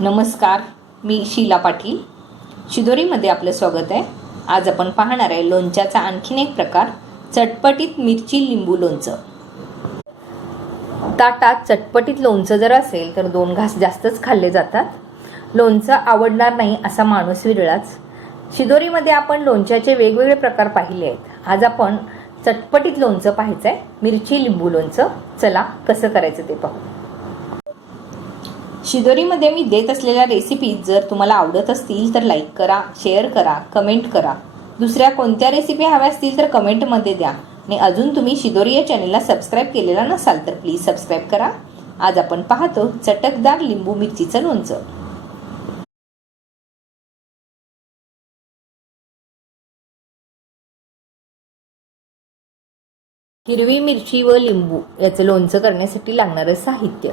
नमस्कार मी शीला पाटील. शिदोरीमध्ये आपलं स्वागत आहे. आज आपण पाहणार आहे लोणच्याचा आणखीन एक प्रकार चटपटीत मिरची लिंबू लोणचं. ताटात चटपटीत लोणचं जर असेल तर दोन घास जास्तच खाल्ले जातात. लोणचं आवडणार नाही असा माणूस विरळाच. शिदोरीमध्ये आपण लोणच्याचे वेगवेगळे प्रकार पाहिले आहेत. आज आपण चटपटीत लोणचं पाहायचं आहे मिरची लिंबू लोणचं. चला कसं करायचं ते पाहू. शिदोरीमध्ये मी देत असलेल्या रेसिपीज जर तुम्हाला आवडत असतील तर लाईक करा शेअर करा कमेंट करा. दुसऱ्या कोणत्या रेसिपी हव्या असतील तर कमेंटमध्ये द्या. आणि अजून तुम्ही शिदोरी या चॅनलला सबस्क्राईब केलेला नसाल तर प्लीज सबस्क्राईब करा. आज आपण पाहतो चटकदार लिंबू मिरचीचं लोणचं. हिरवी मिरची व लिंबू याचं लोणचं करण्यासाठी लागणारं साहित्य.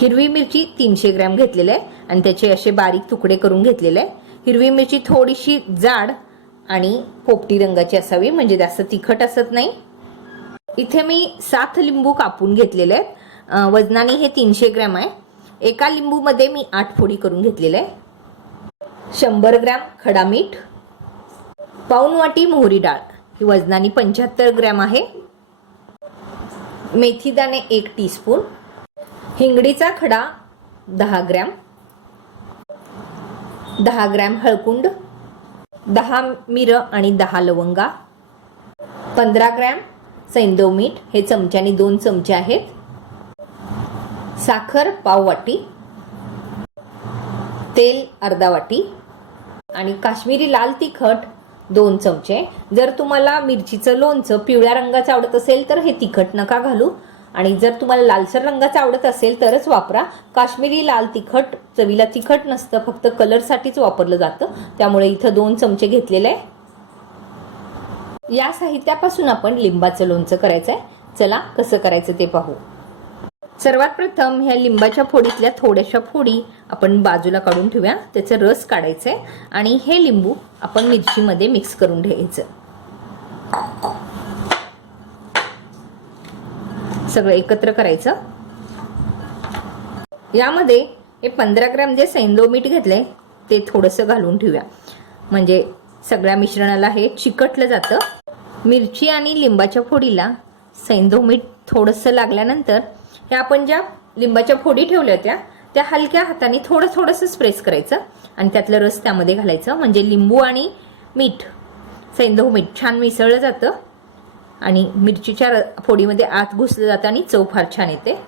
हिरवी मिरची तीनशे ग्रॅम घेतलेले आहे आणि त्याचे असे बारीक तुकडे करून घेतलेले आहे. हिरवी मिरची थोडीशी जाड आणि पोपटी रंगाची असावी म्हणजे जास्त तिखट असत नाही. इथे मी सात लिंबू कापून घेतलेले आहेत. वजनाने हे तीनशे ग्रॅम आहे. एका लिंबूमध्ये मी आठ फोडी करून घेतलेले आहे. शंभर ग्रॅम खडा मीठ पाऊन वाटी मोहरी डाळ. ही वजनाने पंच्याहत्तर ग्रॅम आहे. मेथीदाणे एक टीस्पून हिंगडीचा खडा दहा ग्रॅम दहा ग्रॅम हळकुंड दहा मिरं आणि दहा लवंगा पंधरा ग्रॅम सैंदव मीठ हे चमच्याने दोन चमचे आहेत साखर पाव वाटी तेल अर्धा वाटी आणि काश्मीरी लाल तिखट दोन चमचे. जर तुम्हाला मिरचीचं लोणचं पिवळ्या रंगाचं आवडत असेल तर हे तिखट नका घालू. आणि जर तुम्हाला लालसर रंगाचं आवडत असेल तरच वापरा. काश्मीरी लाल तिखट चवीला तिखट नसतं फक्त कलरसाठीच वापरलं जातं. त्यामुळे इथं दोन चमचे घेतलेले आहे या साहित्यापासून आपण लिंबाचं लोणचं करायचं आहे चला कसं करायचं ते पाहू. सर्वात प्रथम ह्या लिंबाच्या फोडीतल्या थोड्याशा फोडी आपण बाजूला काढून ठेवूया. त्याचं रस काढायचं आहे आणि हे लिंबू आपण मिरचीमध्ये मिक्स करून घ्यायचं. सगळं एकत्र करायचं. यामध्ये हे पंधरा ग्रॅम जे सैंदो मीठ घेतलंय ते थोडंसं घालून ठेवूया. म्हणजे सगळ्या मिश्रणाला हे चिकटलं जातं. मिरची आणि लिंबाच्या फोडीला सैंदो मीठ थोडंसं लागल्यानंतर हे आपण ज्या लिंबाच्या फोडी ठेवल्या होत्या त्या हलक्या हाताने थोडं थोडंसं स्प्रेस करायचं आणि त्यातलं रस त्यामध्ये घालायचं. म्हणजे लिंबू आणि मीठ सैंदो मीठ छान मिसळलं जातं. आणि मिरचीच्या फोडीमध्ये आत घुसलं जातं आणि चव फार छान येते.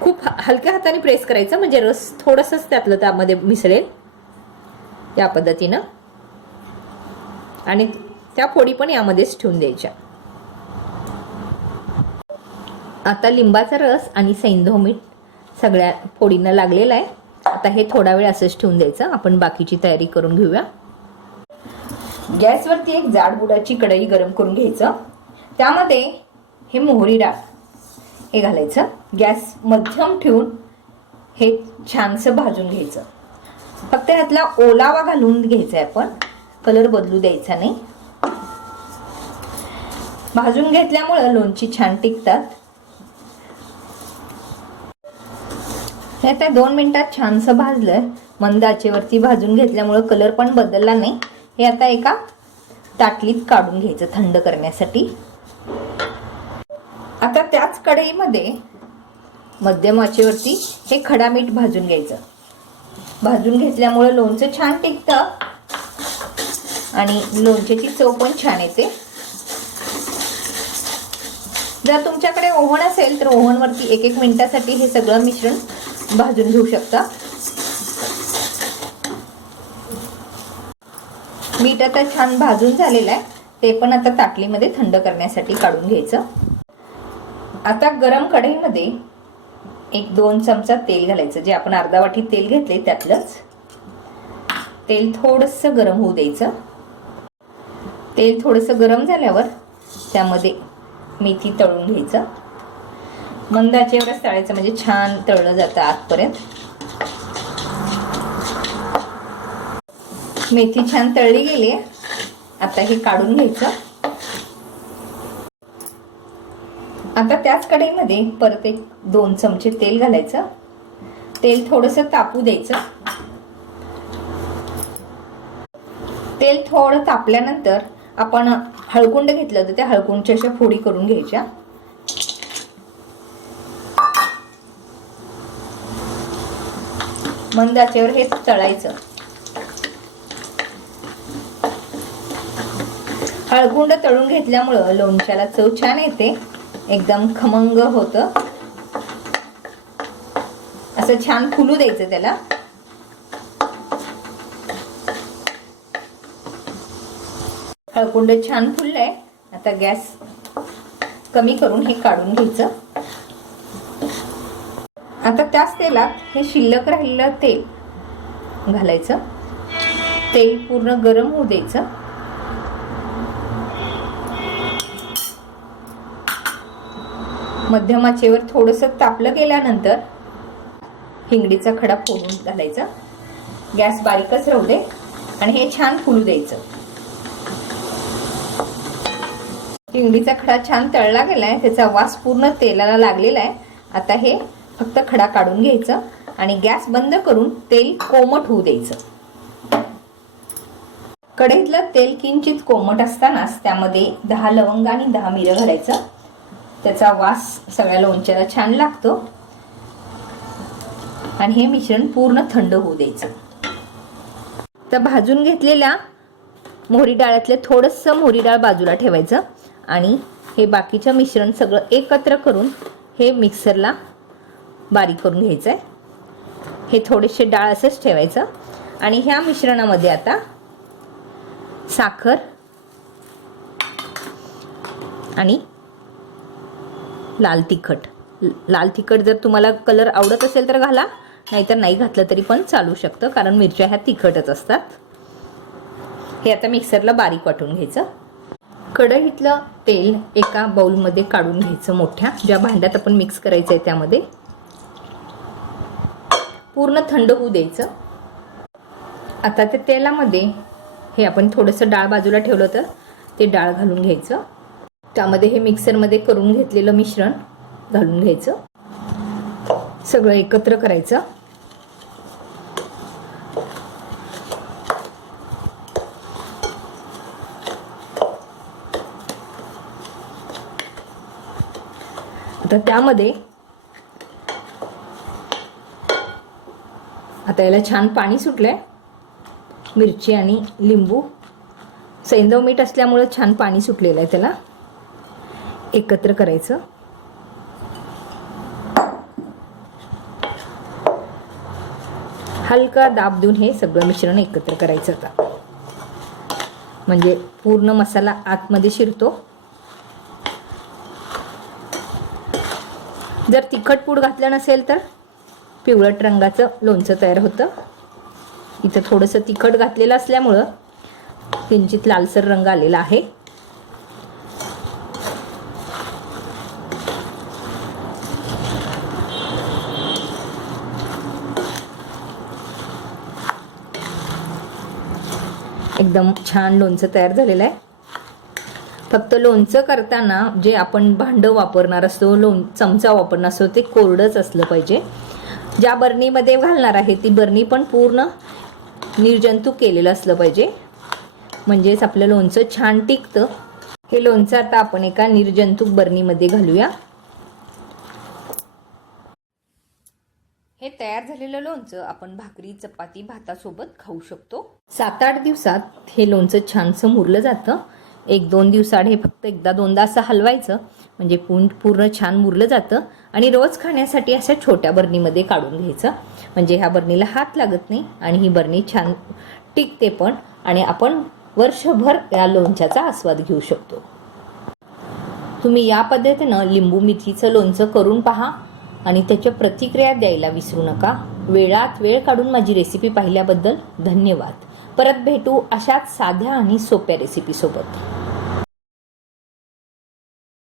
खूप हलक्या हाताने प्रेस करायचं म्हणजे रस थोडंसंच त्यातलं त्यामध्ये मिसळेल. या पद्धतीनं. आणि त्या फोडी पण यामध्येच ठेवून द्यायच्या. आता लिंबाचा रस आणि सैंधव मीठ सगळ्या फोडींना लागलेला आहे. आता हे थोडा वेळ असंच ठेवून द्यायचं. आपण बाकीची तयारी करून घेऊया. गॅसवरती एक जाड बुडाची कढई गरम करून घ्यायचं. त्यामध्ये हे मोहरी डाळ हे घालायचं. गॅस मध्यम ठेवून हे छानसं भाजून घ्यायचं. फक्त ह्यातला ओलावा घालून घ्यायचा आहे आपण. कलर बदलू द्यायचा नाही. भाजून घेतल्यामुळं लोणची छान टिकतात. हे आता दोन मिनिटात छानसं भाजलं मंद आचेवरती भाजून घेतल्यामुळं कलर पण बदलला नाही. हे आता एका ताटलीत काढून घ्यायचं थंड करण्यासाठी. आता त्याच कढईमध्ये मध्यम आचेवरती हे खडा मीठ भाजून घ्यायचं. भाजून घेतल्यामुळं लोणचं छान टिकतं आणि लोणच्याची चव पण छान येते. जर तुमच्याकडे ओव्हन असेल तर ओव्हनवरती एक एक मिनिटासाठी हे सगळं मिश्रण भाजून घेऊ शकता. मीठ आता छान भाजून झालेलं आहे. ते पण आता ताटलीमध्ये थंड करण्यासाठी काढून घ्यायचं. आता गरम कढईमध्ये एक दोन चमचा तेल घालायचं. जे आपण अर्धा वाटी तेल घेतले त्यातलंच. तेल थोडंसं गरम होऊ द्यायचं. तेल थोडंसं गरम झाल्यावर त्यामध्ये मेथी तळून घ्यायचं. मंद आचेवरच तळायचं म्हणजे छान तळलं जातं आतपर्यंत. मेथी छान तळली गेली आता हे काढून घ्यायचं. आता त्याच कढईमध्ये परत एक दोन चमचे तेल घालायचं. तेल थोडंसं तापू द्यायचं. तेल थोडं तापल्यानंतर आपण हळकुंड घेतलं होतं त्या हळकुंडच्या अशा फोडी करून घ्यायच्या. मंद आचेवर हे तळायचं. हळकुंड तळून घेतल्यामुळं लोणच्याला चव छान येते. एकदम खमंग होतं. असं छान फुलू द्यायचं त्याला. हळकुंड छान फुललंय. आता गॅस कमी करून हे काढून घ्यायचं. आता त्याच तेलात हे शिल्लक राहिलेलं तेल घालायचं. तेल पूर्ण गरम होऊ द्यायचं. मध्यमाचेवर थोडंसं तापलं गेल्यानंतर हिंगडीचा खडा फोडून घालायचा. गॅस बारीकच राहू दे आणि हे छान फुलू द्यायचं. हिंगडीचा खडा छान तळला गेलाय त्याचा वास पूर्ण तेलाला लागलेला आहे. आता हे फक्त खडा काढून घ्यायचं आणि गॅस बंद करून तेल कोमट होऊ द्यायचं. कढईतलं तेल किंचित कोमट असतानाच त्यामध्ये दहा लवंग आणि दहा मिरं घालायचं. त्याचा वास सगळ्या लोणच्याला छान लागतो. आणि हे मिश्रण पूर्ण थंड होऊ द्यायचं. तर भाजून घेतलेल्या मोहरी डाळ्यातलं थोडंसं मोहरी डाळ बाजूला ठेवायचं आणि हे बाकीचं मिश्रण सगळं एकत्र करून हे मिक्सरला बारीक करून घ्यायचं आहे हे थोडेसे डाळ असंच ठेवायचं आणि ह्या मिश्रणामध्ये आता साखर आणि लाल तिखट. लाल तिखट जर तुम्हाला कलर आवडत असेल तर घाला नाहीतर नाही घातलं तरी पण चालू शकतं कारण मिरच्या ह्या तिखटच असतात. हे आता मिक्सरला बारीक वाटून घ्यायचं. कढईतलं तेल एका बाउलमध्ये काढून घ्यायचं मोठ्या ज्या भांड्यात आपण मिक्स करायचं आहे त्यामध्ये. पूर्ण थंड होऊ द्यायचं. आता त्या तेलामध्ये हे आपण थोडंसं डाळ बाजूला ठेवलं तर ते डाळ घालून घ्यायचं. त्यामध्ये हे मिक्सरमध्ये करून घेतलेलं मिश्रण घालून घ्यायचं. सगळं एकत्र करायचं. आता त्यामध्ये आता याला छान पाणी सुटलंय. मिरची आणि लिंबू. सैंदव मीठ असल्यामुळं छान पाणी सुटलेलं आहे त्याला. एकत्र करायचं. हलका दाब देऊन हे सगळं मिश्रण एकत्र करायचं आता. म्हणजे पूर्ण मसाला आतमध्ये शिरतो. जर तिखट पूड घातलं नसेल तर पिवळट रंगाचं लोणचं तयार होतं. इथं थोडंसं तिखट घातलेलं असल्यामुळं किंचित लालसर रंग आलेला आहे. एकदम छान लोणचं तयार झालेलं आहे. फक्त लोणचं करताना जे आपण भांडं वापरणार असतो लोण चमचा वापरणार असतो ते कोरडंच असलं पाहिजे. ज्या बरणीमध्ये घालणार आहे ती बरणी पण पूर्ण निर्जंतुक केलेलं असलं पाहिजे. म्हणजेच आपलं लोणचं छान टिकतं. हे लोणचं आता आपण एका निर्जंतुक बरणीमध्ये घालूया. हे तयार झालेलं लोणचं आपण भाकरी चपाती भातासोबत खाऊ शकतो. सात आठ दिवसात हे लोणचं छानसं मुरलं जातं. एक दोन दिवसाआड हे फक्त एकदा दोनदा असं हलवायचं. म्हणजे पूर्ण पूर्ण छान मुरलं जातं. आणि रोज खाण्यासाठी अशा छोट्या बरणीमध्ये काढून घ्यायचं. म्हणजे ह्या बरणीला हात लागत नाही आणि ही बरणी छान टिकते पण आणि आपण वर्षभर या लोणच्याचा आस्वाद घेऊ शकतो. तुम्ही या पद्धतीनं लिंबू मिथीचं लोणचं करून पहा. आणि त्याच्या प्रतिक्रिया द्यायला विसरू नका. वेळात वेळ काढून माझी रेसिपी पाहिल्याबद्दल धन्यवाद. परत भेटू अशाच साध्या आणि सोप्या रेसिपीसोबत